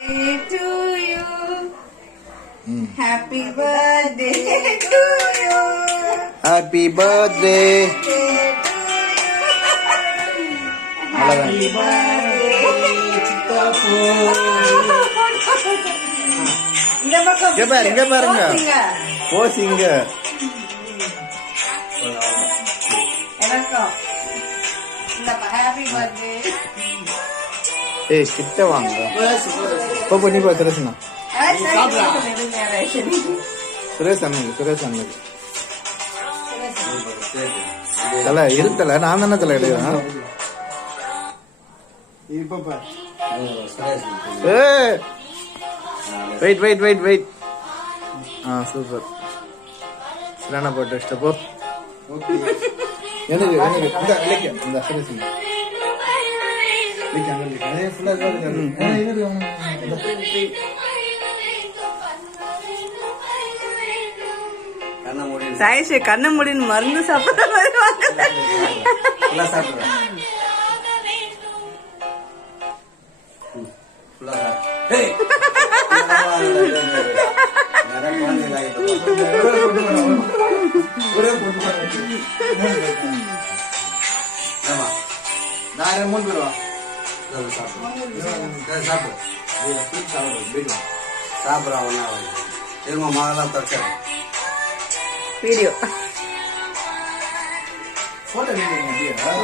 To you. Happy birthday to you. Happy birthday. Happy birthday, சித்தப்பு. இந்த பக்கம் இங்க பாருங்க. போசிங்க. எனக்கும். இந்த ஹாப்பி பர்த்டே. ஏய் கிட்ட வாங்க. போ நீ போ சுரேஷ்னா. சுரேஷ் அண்ணன். தல இருத்தல நான் தானே தலை எடுக்கிறேன். வெயிட். சூப்பர். சிலானா போட்டு வச்சுட்டு போ. எனக்கு இந்த சுரேஷ் சாயிஷ் கண்ண முடின்னு மருந்து சாப்பிடுற மாதிரி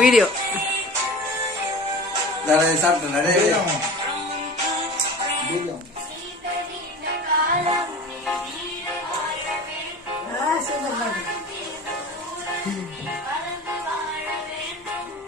வீடியோ சாப்பிட்டேன்